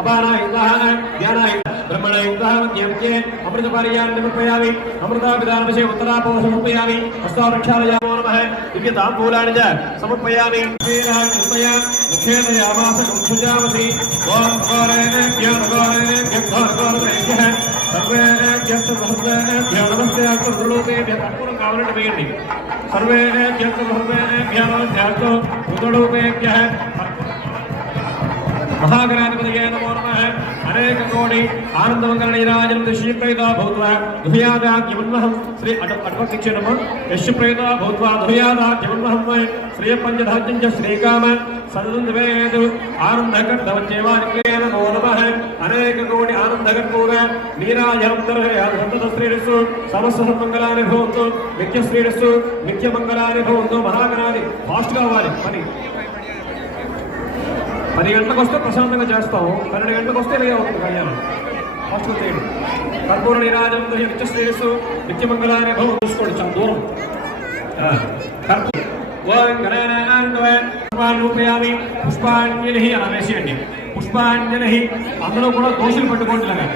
अपानायुक्ताः ज्ञानाय ब्रह्मणायुक्ताः मध्यमके अमृतपार्यान् समर्पयामि अमृतापितामशे उत्तरापो समर्पयामि हस्तावृक्षालयामो नमः दिव्यताम्बूलानि च समर्पयामि मुखेदयामास संसुजामसि ओं घोरेभ्यो घोरेभ्यः सर्वेभ्यो नमस्ते अस्तुरूपेभ्यः कर्पूरं कावलट्టు వేయండి सर्वेभ्यो नमस्ते महागणाधिपतये नमो नमः अनेक कोटि आनंदमंगलनीराजनं दृश्यप्रयुता भूत्वा दुह्यादाख्यमन्वहं श्री अटपक्षे नमः यशप्रयुता भूत्वा दुह्यादाख्यमन्वहं श्री पंचधाज्यं च श्रीकाम सदनुवेद आनंदकर्तवच्चेवानिके नमो नमः अनेक कोटि आनंदकर्पूर नीराजनं दर्शयामि सन्ततश्रीरस्सु समस्त सन्मंगलानि भवन्तु नित्यश्रीरस्सु नित्यमंगलानि भवन्तु महागणाधि फास्ट గా అవ్వాలి పని 10 గంటలకు వస్తే ప్రశాంతంగా చేస్తాం 12 గంటలకు వస్తే లేట్ అవుతుంది కళ్యాణం ఫస్ట్ చేయండి కర్పూర నీరాజనం తో నిత్య శ్రేయస్సు నిత్యమంగళాని భవం చూసుకోండి చాలా దూరం ఓం గణానాన్వే రూపయామి పుష్పాంజలి అనేసేయండి పుష్పాంజలి అందరూ కూడా దోషులు పట్టుకోండి లాగా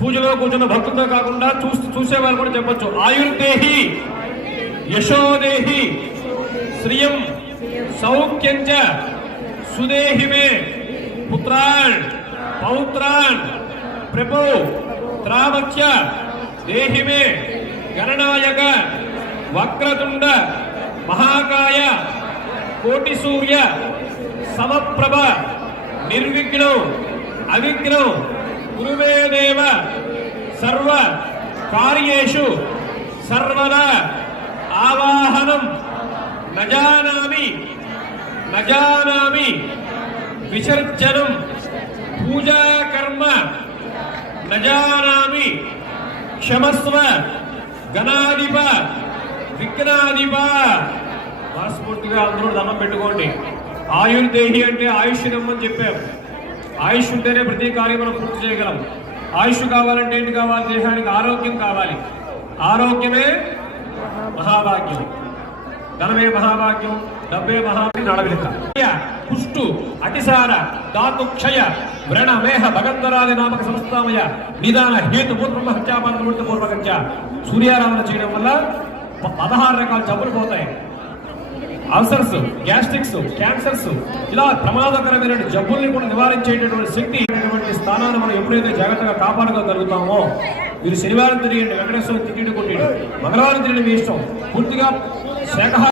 పూజలో కూర్చున్న భక్తులతో కాకుండా చూసేవాళ్ళు కూడా చెప్పొచ్చు ఆయుర్దేహి यशोदेहि श्रियं सौख्यं च सुदेहि मे पुत्रान् पौत्रान् प्रभो त्रावक्ष्य देहि मे गणनायक वक्रतुंड महाकाय कोटिसूर्य समप्रभ निर्विघ्नो अविघ्नो गुरुवे देव सर्व कार्येषु सर्वदा आवाहनम न जानामि विसर्जनम पूजा कर्म न जानामि क्षमस्व गणाधिप विघ्नाधिप మనస్ఫూర్తిగా అందరూ దండం పెట్టుకోండి ఆయుర్దేహి అంటే ఆయుష్యమని చెప్పాం ఆయుష్ ఉంటేనే ప్రతి కార్యం మనం పూర్తి చేయగలం ఆయుష్ కావాలంటే ఏంటి కావాలి దేహానికి ఆరోగ్యం కావాలి ఆరోగ్యమే महाभाग्यम धनमे महाभाग्यम डब्बे महाभाग्य नड़विलित पुष्टु अतिसार धातुक्षय व्रण मेह भगंधरादि नामक संस्थामय निदान हेतु ब्रह्म हत्यापूर्त पूर्वक सूर्याराधन చేయడం వల్ల 16 రకాల జబ్బులు పోతాయి అల్సర్స్ గ్యాస్ట్రిక్స్ క్యాన్సర్స్ ఇలా ప్రమాదకరమైన జబ్బుల్ని కూడా నివారించేటటువంటి శక్తి ఉన్నటువంటి స్థానాన్ని మనం ఎప్పుడైతే జాగ్రత్తగా కాపాడగలుగుతామో మీరు శనివారం తిరిగి వెంకటేశ్వర తిరిగి కొట్టి మంగళవారం తిరిగి మీ ఇష్టం పూర్తిగా శాఖ